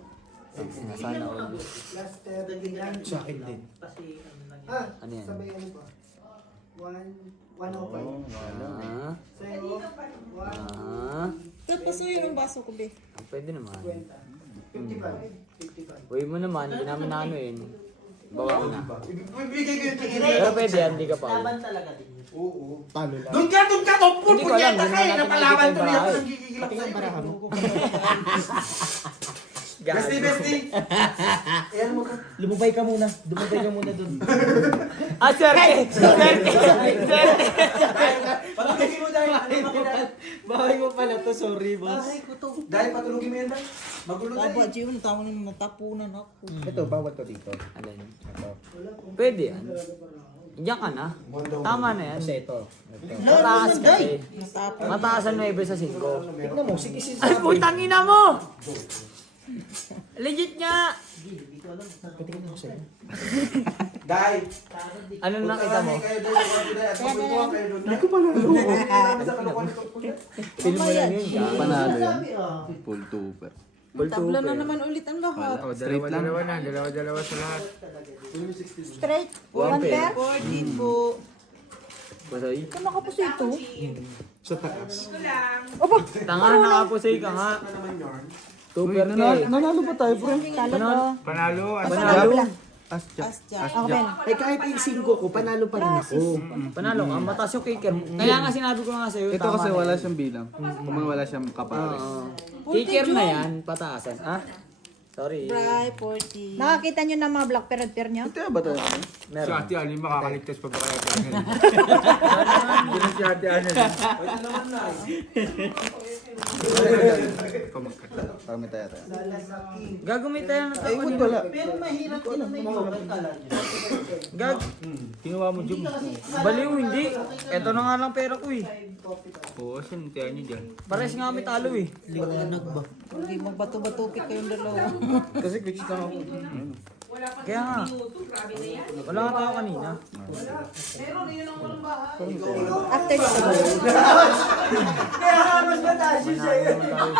Sana all. Last dagilan. Sa akin din. Ano yan? Sabay ano pa? 105. Ah. Sa'yo, 1. Tapos yun ang baso ko, be. Pwede naman. 55. Uy mo naman, hindi namin na ano yun. Bawa ko na. Bibigay ko yung tingin. Pero pwede yan, hindi ka pa. talaga din. Oo. Talo lang. Doon ka! Hindi ko alam, Punyeta ka hindi eh! naman Napalaban natin tuloy nakikita ako yung ng gigigilak Pati sa'yo. ang baraha mo. Bestie! Ayan mo ka. Lumubay ka muna. Dumubay ka muna dun. Ah, swerte! Swerte! Swerte! Palagay mo dahil. Bahay mo pala to, sorry boss. Dahil patulogin mo yan dahil. Magulo na Aba, eh. Gio, natawa na natapunan ako. Ito, bawal to dito. Alin? Pwede yan. Diyan ka na. Tama na yan. Kasi ito. Mataas kasi. Natapon. Mataas ang 9 sa 5. Tignan mo, sige Ay, putang ina mo! Legit nga! Patingin mo sa'yo. Dahil. Ano nakita mo? Kayo doon. Pagpuntuhan kayo doon. Hindi ko Film mo lang yun. Panalo yan. Sabi Full tuber. Tabla na naman ulit ang lahat. Straight lang. Dalawa sa lahat. Straight. One One pair. 40 po. Pasay. Kung nakapuso ito. sa taas. Opo. Tanga na nakapusay ka nga. Tuber ka eh. Nanalo ba tayo, bro? Talo to. Panalo. Panalo. Asja. Ako, Ben. Eh kahit yung 5 ko, panalo pa rin ako. Panalo ka. Mataas yung kicker. Kaya nga sinabi ko nga sa'yo. Ito tama kasi na wala yan. siyang bilang. Kung wala siyang kapares. Kicker na yan. Pataasan. Ah? Sorry. Fry, 40. Nakakita nyo ng mga black parrot pair nyo? Ito ba tayo? Si Meron. Ate Ali, makakaligtas pa ba kaya tayo? Hindi na si Ate Ali. Parang tayo. Gagumit tayo ng tayo. Wala. Pero mahirap din ang may joker ka lang. Gag. Kinuha mo Jum. Baliw hindi. Ito na nga lang pera ko eh. Oo, sinuntihan niyo dyan. Pares nga kami talo eh. Liwanag ba? Hindi magbato-batukit kayong dalawa. Kasi glitch lang ako. Kaya nga. Wala nga tayo kanina. After this. Kaya halos na tayo sa'yo. Naman tayo.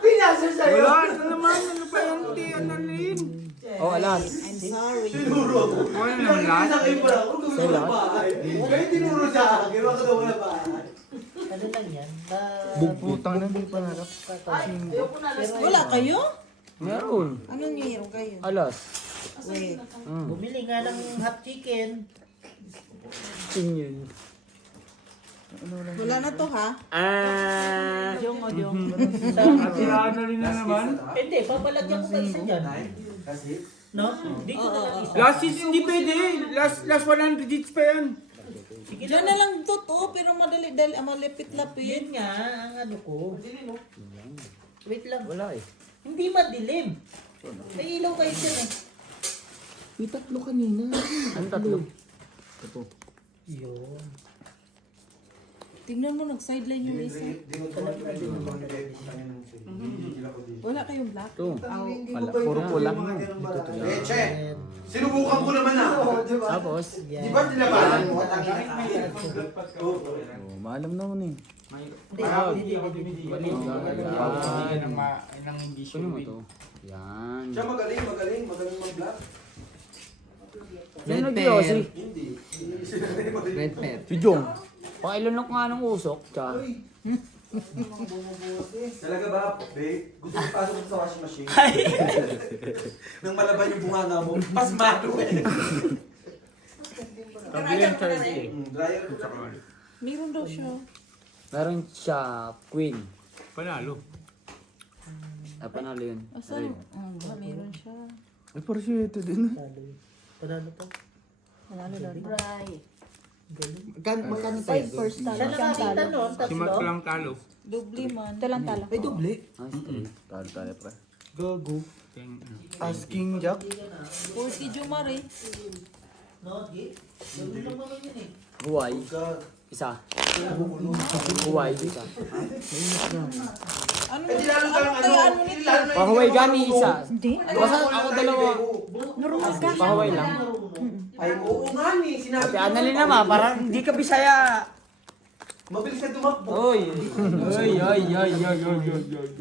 Pinasa sa'yo. Wala, ano naman? Ano pa yan? Hindi, Annalyn. Oh, alas. I'm sorry. Wala naman lahat. Sa kayo pala. Huwag kang wala bahay. Huwag kayo tinuro sa akin. Huwag kang wala bahay. Ano lang yan? Bugputang na, hindi pa harap. Wala kayo? Meron. Anong meron kayo? Alas. Wait. Bumili nga ng hot chicken. King yun. Wala na to ha? Ah. Jong o Jong. Ate Annalyn na naman. Hindi, papalagyan ko pa isa dyan. Kasi. No? Hindi ko na lang isa. Last is hindi pwede. Last 100 hits pa yan. Diyan na lang to to, pero madali-dali, malipit-lapit. Yun nga, ang ano ko. Wait lang. Wala eh. Hindi madilim. May ilaw kayo dyan eh. May tatlo kanina. Ano tatlo? Yun. Tingnan mo, nag-sideline yung isa. Wala kayong black? Puro pula. Che, sinubukan ko naman Tapos, Di ba tinabalan mo? Maalam naman eh. Nang hindi sure. Yan. Siya magaling mag-black. Sino nag-yossi? Hindi. Si Jong. Pakilunok nga ng usok. Tsaka. Talaga ba, babe? Gusto mo pasok sa washing machine? Nang malaban yung bunganga mo, pasmado eh. Pagbilang Charles eh. Dryer ko sa Meron daw siya. Meron siya Queen. Panalo. Panalo yun. Asan? Meron siya. Ay, parang siya ito din. panalo po. Manalo daw. Right. Magkano tayo? Five first talo. Siya Siyang nakakita talo. noon, Si Matt tatlo. lang talo. Doble man. Ito lang talo. Ay, doble. Talo tayo pre. Gago. Kaya, Asking Jack. Or si Jumari. No, Gi? Doble lang naman yun eh. Huway. Isa. Huway. Isa. Ano? Eh, di lalo ka lang Kayaan mo nito. Pahuway gani isa. Hindi. Basta ako dalawa. Normal ka. Pahuway lang. Ay, oo nga ni. Sinabi Ate Annalyn naman, parang hindi ka bisaya. Mabilis ka tumakbo. Oy. Oy.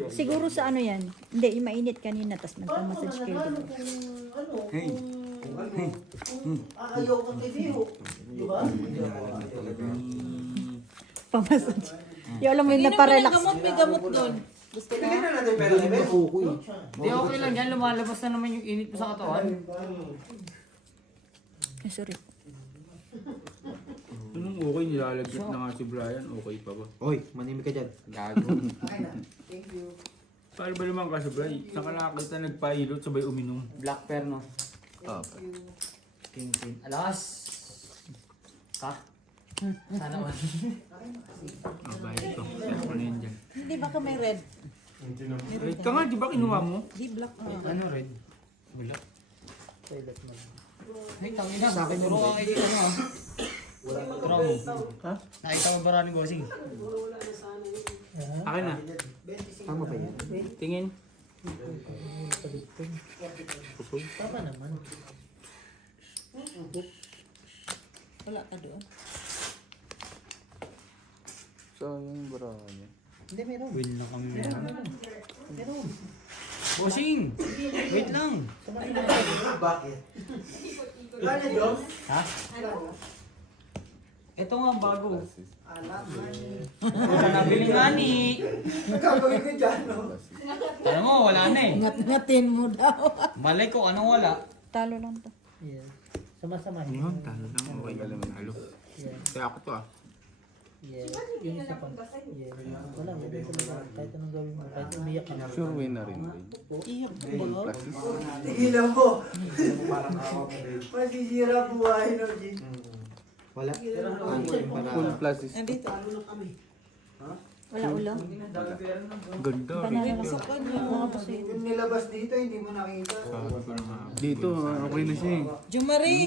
Siguro sa ano yan. Hindi, yung mainit kanina, tapos nagpa-massage kayo. Ano kung ayaw kang kay Dio. Di ba? Pamassage. Yung alam mo yung Inom ka ng naparelax. gamot, may gamot doon. Gusto mo? Bigyan na natin pera ni Ben. Hindi okay lang yan, lumalabas na naman yung init mo sa katawan. Ay, sorry. Anong okay, nilalagyan na nga si Brian, okay pa ba? Oy, manimik ka dyan. Gago. Paano ba naman ka si Brian? Saan ka nakakita nagpahilot sabay uminom? Black pear no? King. Alas. Ha? Sana all. Bayad ko. Kaya ko na yun dyan. Hindi ba ka may red? Red ka nga, di ba kinuha mo? Di black. Ano red? Toilet man. Ay, tangina. Sa akin puro kang ikita mo. Turo mo. Ha? Nakita mo ba rin bossing? Akin na. Tama ba yan? Tingin. Tama naman. Wala ka doon. Sayang Brian. Hindi, meron. Win lang kami meron. Bossing! Wait lang. Bakit? Ha? Ito nga ang bago. Nabili nga ni. Nagkagawin ko dyan, no? Alam mo, wala na eh. Ngat-ngatin mo daw. Malay ko, anong wala? Talo lang to. Yeah. Sama-sama. Yun, talo lang. Okay ka lang talo. Kaya ako to ah. Yeah. Yung isa pa. Yeah. Wala, hindi ko lang. Kahit anong gawin mo. Kahit umiyak ka na. Sure win na rin. Iyak ko ba? Tigilan mo. Masisira buhay, no, G? Wala. Full plus is Nandito. Wala ulo. ganda. Banana lang. Mga pusit. Yung nilabas dito, hindi mo nakita. Dito, okay na siya eh. Jumari!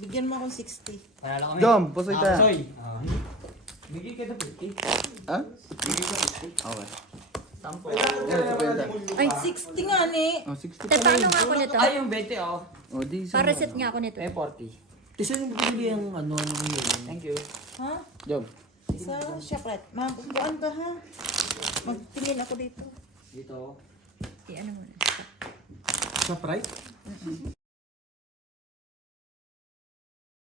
Bigyan mo akong 60. Wala lang kami. Jom, pusoy tayo. Soy. Bigay ka na 50. Ha? Bigay ka 50. Okay. Sampo. Ay, 60 nga ni. Oh, 60 Eh, paano nga ako nito? Ay, yung 20 oh. Oh, di isa. Pa-reset nga ako nito. Eh, 40. Kasi yung bibili yung ano yun. Thank you. Ha? Jom. Sa Shoprite. Magbuan ka ha? Magtingin ako dito. Dito. I-ano mo na. Sa Sprite?